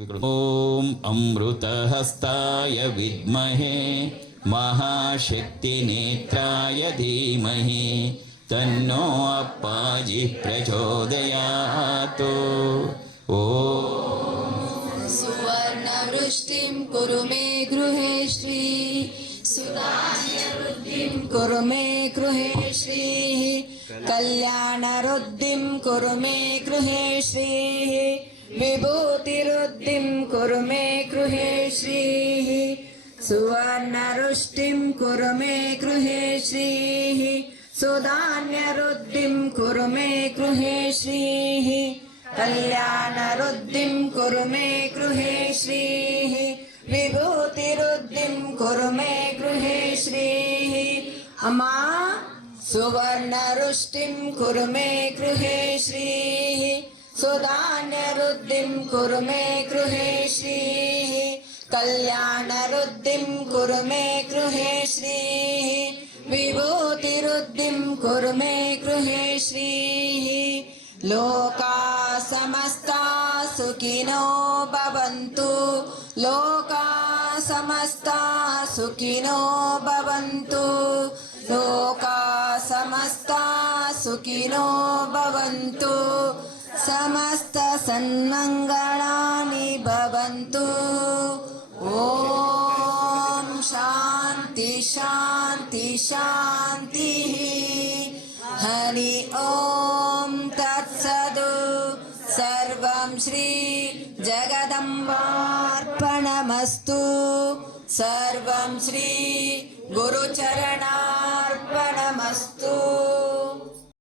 ॐ अमृतहस्ताय विद्महे महाशक्तिनेत्राय धीमहि तन्नो अप्पाजिः प्रचोदयात्। ॐ सुवर्णवृष्टिं कुरु मे गृहे श्री सुधान्यवृद्धिं कुरु मे गृहे श्रीः कल्याणवृद्धिं कुरु मे गृहे श्रीः विभूतिवृद्धिं कुरु मे गृहे श्रीः सुवर्णवृष्टिं कुरु मे गृहे श्रीः सुधान्यवृद्धिं कुरु मे गृहे श्रीः कल्याणवृद्धिं कुरु मे गृहे श्रीः विभूतिवृद्धिं कुरु मे गृहे श्रीः अमा सुवर्णवृष्टिं कुरु मे गृहे श्रीः सुधान्यवृद्धिं कुरु मे गृहे श्रीः कल्याणवृद्धिं कुरु मे गृहे श्रीः विभूतिवृद्धिं कुरु मे गृहे श्रीः लोका समस्ता सुखिनो भवन्तु लोका समस्ता सुखिनो भवन्तु लोका समस्ता सुखिनो भवन्तु समस्त सन्मङ्गलानि भवन्तु। ॐ शान्ति शान्ति शान्तिः हरि ॐ तत्सदु सर्वं श्री जगदम्बार्पणमस्तु सर्वं श्री गुरुचरणार्पणमस्तु।